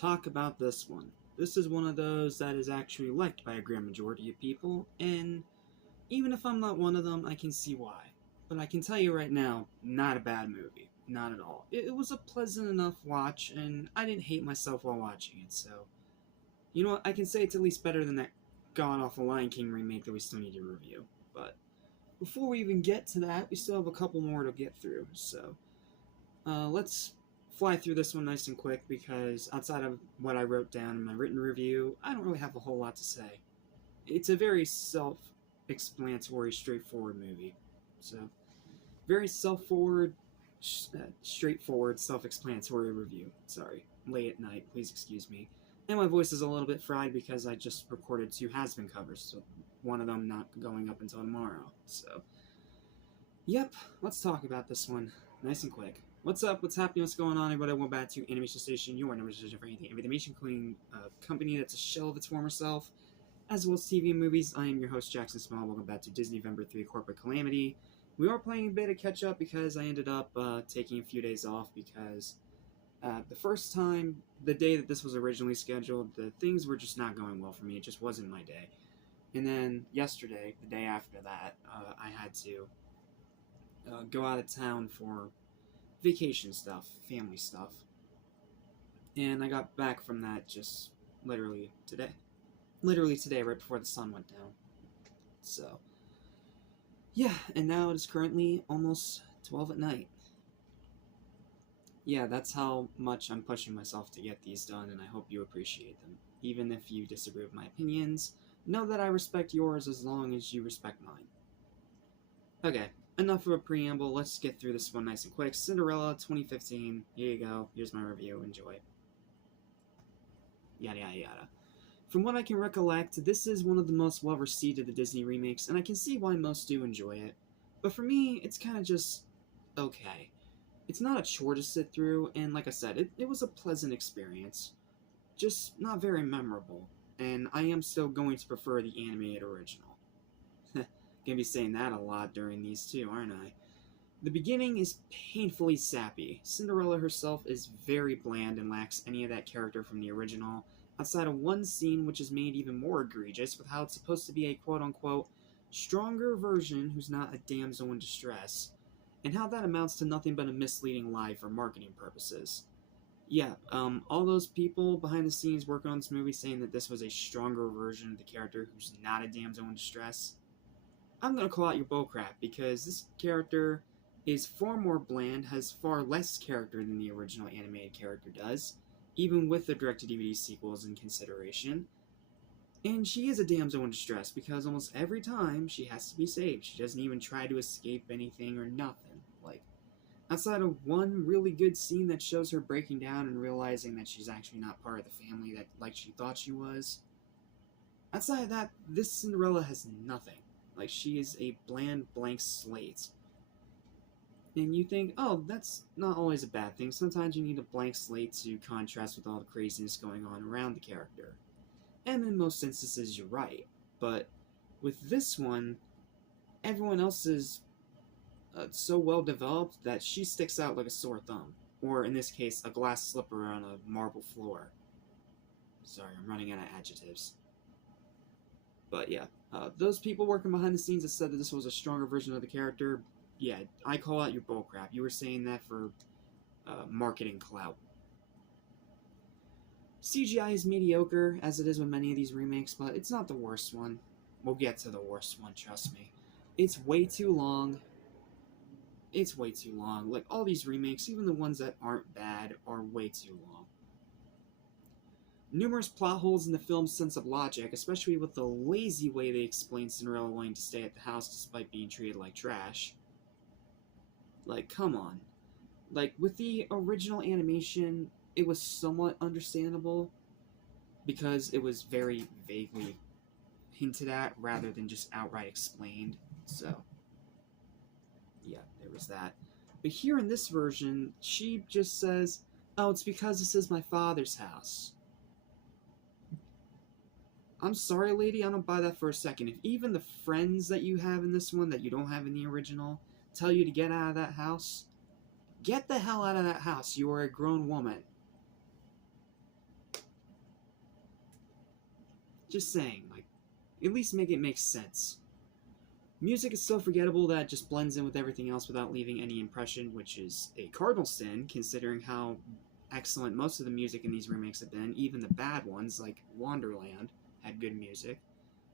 talk about this one. This is one of those that is actually liked by a grand majority of people, and even if I'm not one of them, I can see why. But I can tell you right now, not a bad movie. Not at all. It was a pleasant enough watch, and I didn't hate myself while watching it, so... You know what, I can say it's at least better than that god-awful Lion King remake that we still need to review. But before we even get to that, we still have a couple more to get through, so... let's fly through this one nice and quick, because outside of what I wrote down in my written review, I don't really have a whole lot to say. It's a very self-explanatory, straightforward movie. So, very straightforward, self-explanatory review. Sorry, late at night, please excuse me. And my voice is a little bit fried because I just recorded 2 has-been covers, so one of them not going up until tomorrow. So, yep, let's talk about this one nice and quick. What's up? What's happening? What's going on, everybody? Welcome back to Animation Station, your number station for anything animation, including a company that's a shell of its former self, as well as TV and movies. I am your host, Jackson Small. Welcome back to Disney-Vember 3 Corporate Calamity. We are playing a bit of catch-up because I ended up taking a few days off because the first time, the day that this was originally scheduled, the things were just not going well for me. It just wasn't my day. And then yesterday, the day after that, I had to go out of town for vacation stuff, family stuff. And I got back from that just literally today. Literally today, right before the sun went down. So, yeah, and now it is currently almost 12 at night. Yeah, that's how much I'm pushing myself to get these done, and I hope you appreciate them. Even if you disagree with my opinions, know that I respect yours as long as you respect mine. Okay, enough of a preamble, let's get through this one nice and quick. Cinderella 2015, here you go, here's my review, enjoy. Yada yada yada. From what I can recollect, this is one of the most well-received of the Disney remakes, and I can see why most do enjoy it. But for me, it's kind of just okay. It's not a chore to sit through, and like I said, it was a pleasant experience. Just not very memorable, and I am still going to prefer the animated original. Gonna be saying that a lot during these too, aren't I? The beginning is painfully sappy. Cinderella herself is very bland and lacks any of that character from the original, outside of one scene which is made even more egregious with how it's supposed to be a quote-unquote stronger version who's not a damsel in distress, and how that amounts to nothing but a misleading lie for marketing purposes. Yeah, all those people behind the scenes working on this movie saying that this was a stronger version of the character who's not a damsel in distress, I'm gonna call out your bullcrap, because this character is far more bland, has far less character than the original animated character does, even with the direct-to-DVD sequels in consideration. And she is a damsel in distress, because almost every time she has to be saved. She doesn't even try to escape anything or nothing. Like, outside of one really good scene that shows her breaking down and realizing that she's actually not part of the family that like she thought she was. Outside of that, this Cinderella has nothing. Like, she is a bland, blank slate. And you think, oh, that's not always a bad thing. Sometimes you need a blank slate to contrast with all the craziness going on around the character. And in most instances, you're right. But with this one, everyone else is so well developed that she sticks out like a sore thumb. Or, in this case, a glass slipper on a marble floor. Sorry, I'm running out of adjectives. But yeah, those people working behind the scenes that said that this was a stronger version of the character, yeah, I call out your bullcrap. You were saying that for marketing clout. CGI is mediocre, as it is with many of these remakes, but it's not the worst one. We'll get to the worst one, trust me. It's way too long. It's way too long. Like, all these remakes, even the ones that aren't bad, are way too long. Numerous plot holes in the film's sense of logic, especially with the lazy way they explain Cinderella wanting to stay at the house despite being treated like trash. Like, come on. Like, with the original animation, it was somewhat understandable because it was very vaguely hinted at rather than just outright explained. So, yeah, there was that. But here in this version, she just says, oh, it's because this is my father's house. I'm sorry, lady, I don't buy that for a second. If even the friends that you have in this one that you don't have in the original tell you to get out of that house, get the hell out of that house. You are a grown woman. Just saying, like, at least make it make sense. Music is so forgettable that it just blends in with everything else without leaving any impression, which is a cardinal sin, considering how excellent most of the music in these remakes have been. Even the bad ones, like Wonderland, had good music.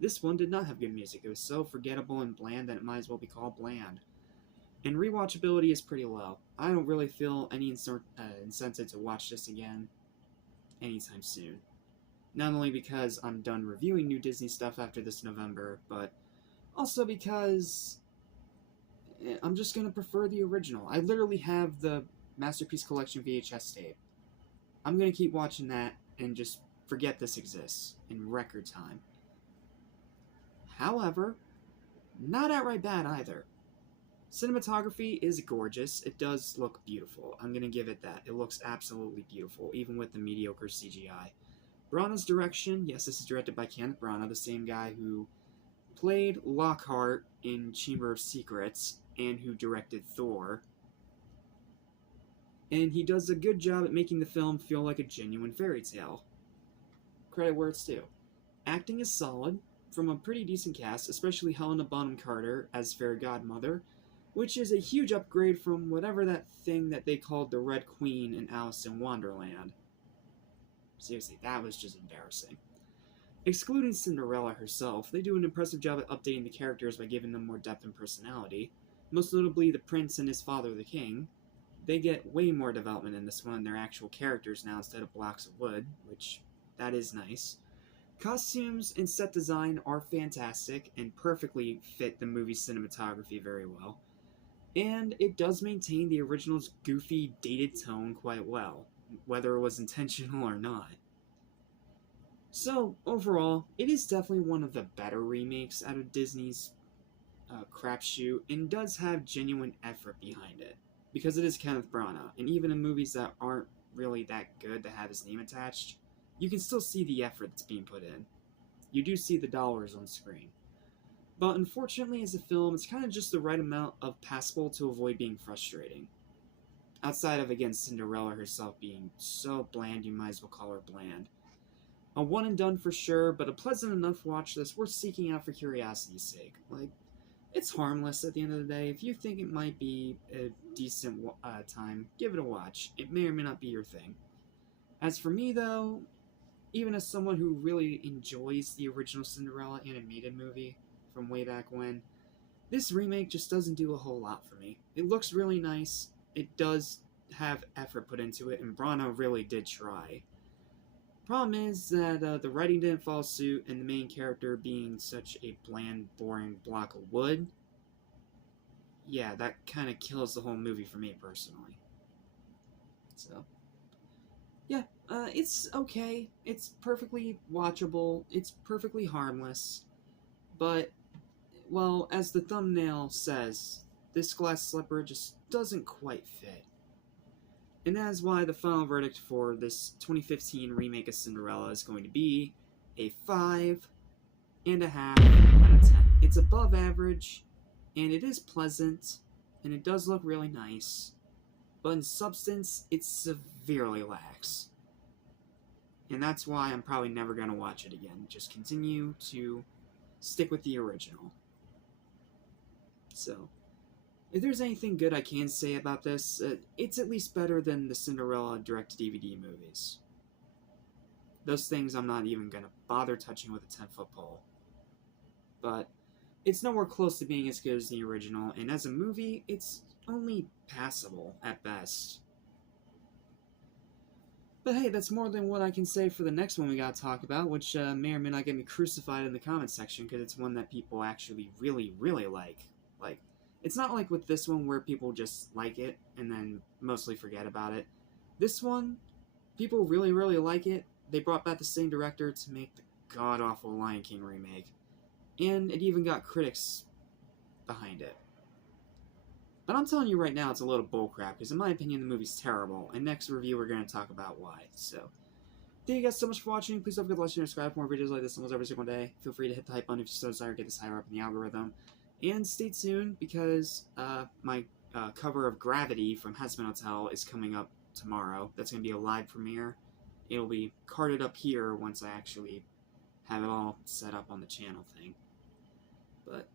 This one did not have good music. It was so forgettable and bland that it might as well be called bland. And rewatchability is pretty low. I don't really feel any incentive to watch this again anytime soon. Not only because I'm done reviewing new Disney stuff after this November, but also because I'm just going to prefer the original. I literally have the Masterpiece Collection VHS tape. I'm going to keep watching that and just forget this exists in record time. However, not outright bad either. Cinematography is gorgeous. It does look beautiful. I'm going to give it that. It looks absolutely beautiful, even with the mediocre CGI. Branagh's direction, yes, this is directed by Kenneth Branagh, the same guy who played Lockhart in Chamber of Secrets and who directed Thor. And he does a good job at making the film feel like a genuine fairy tale. Credit where it's due. Acting is solid, from a pretty decent cast, especially Helena Bonham Carter as Fairy Godmother, which is a huge upgrade from whatever that thing that they called the Red Queen in Alice in Wonderland. Seriously, that was just embarrassing. Excluding Cinderella herself, they do an impressive job at updating the characters by giving them more depth and personality. Most notably, the prince and his father, the king. They get way more development in this one. They're actual characters now instead of blocks of wood, which, that is nice. Costumes and set design are fantastic and perfectly fit the movie's cinematography very well. And it does maintain the original's goofy, dated tone quite well, whether it was intentional or not. So, overall, it is definitely one of the better remakes out of Disney's crapshoot, and does have genuine effort behind it, because it is Kenneth Branagh, and even in movies that aren't really that good to have his name attached, you can still see the effort that's being put in. You do see the dollars on screen. But unfortunately, as a film, it's kind of just the right amount of passable to avoid being frustrating. Outside of, again, Cinderella herself being so bland, you might as well call her bland. A one and done for sure, but a pleasant enough watch that's worth seeking out for curiosity's sake. Like, it's harmless at the end of the day. If you think it might be a decent time, give it a watch. It may or may not be your thing. As for me, though, even as someone who really enjoys the original Cinderella animated movie from way back when, this remake just doesn't do a whole lot for me. It looks really nice, it does have effort put into it, and Branagh really did try. Problem is that the writing didn't follow suit, and the main character being such a bland, boring block of wood, yeah, that kind of kills the whole movie for me personally. So, yeah, it's okay. It's perfectly watchable. It's perfectly harmless. But, well, as the thumbnail says, this glass slipper just doesn't quite fit. And that is why the final verdict for this 2015 remake of Cinderella is going to be a 5.5 out of 10. It's above average, and it is pleasant, and it does look really nice, but in substance, it severely lacks. And that's why I'm probably never going to watch it again. Just continue to stick with the original. So, if there's anything good I can say about this, it's at least better than the Cinderella direct-to-DVD movies. Those things I'm not even going to bother touching with a 10-foot pole. But it's nowhere close to being as good as the original, and as a movie, it's only passable at best. But hey, that's more than what I can say for the next one we gotta talk about, which may or may not get me crucified in the comment section, because it's one that people actually really, really like. Like, it's not like with this one where people just like it and then mostly forget about it. This one, people really, really like it. They brought back the same director to make the god-awful Lion King remake. And it even got critics behind it. But I'm telling you right now, it's a load of bullcrap, because in my opinion, the movie's terrible, and next review we're going to talk about why. So, thank you guys so much for watching. Please don't forget to like and subscribe for more videos like this almost every single day. Feel free to hit the hype button if you so desire to get this higher up in the algorithm. And stay tuned, because my cover of Gravity from Hazbin Hotel is coming up tomorrow. That's going to be a live premiere. It'll be carded up here once I actually have it all set up on the channel thing. But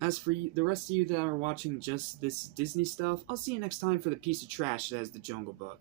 as for you, the rest of you that are watching just this Disney stuff, I'll see you next time for the piece of trash that is the Jungle Book.